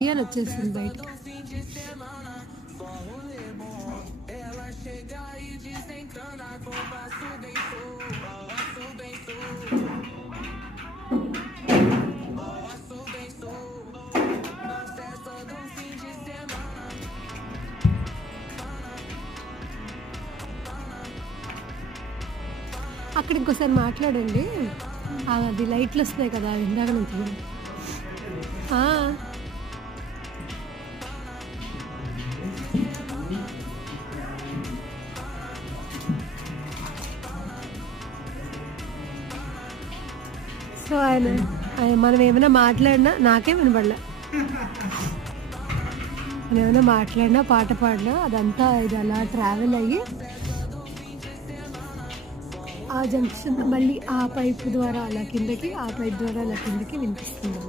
అని వచ్చేసింది బయటకి. అక్కడ ఇంకోసారి మాట్లాడండి. అది లైట్లు వస్తున్నాయి కదా ఇందాక నుంచి. సో ఆయన మనం ఏమైనా మాట్లాడినా నాకే వినపడలే. మనం ఏమైనా మాట్లాడినా పాట పాడినా అదంతా ఇది అలా ట్రావెల్ అయ్యి ఆ జంక్షన్ మళ్ళీ ఆ పైపు ద్వారా అలా కిందకి, ఆ పైప్ ద్వారా అలా కిందకి వినిపిస్తుంది.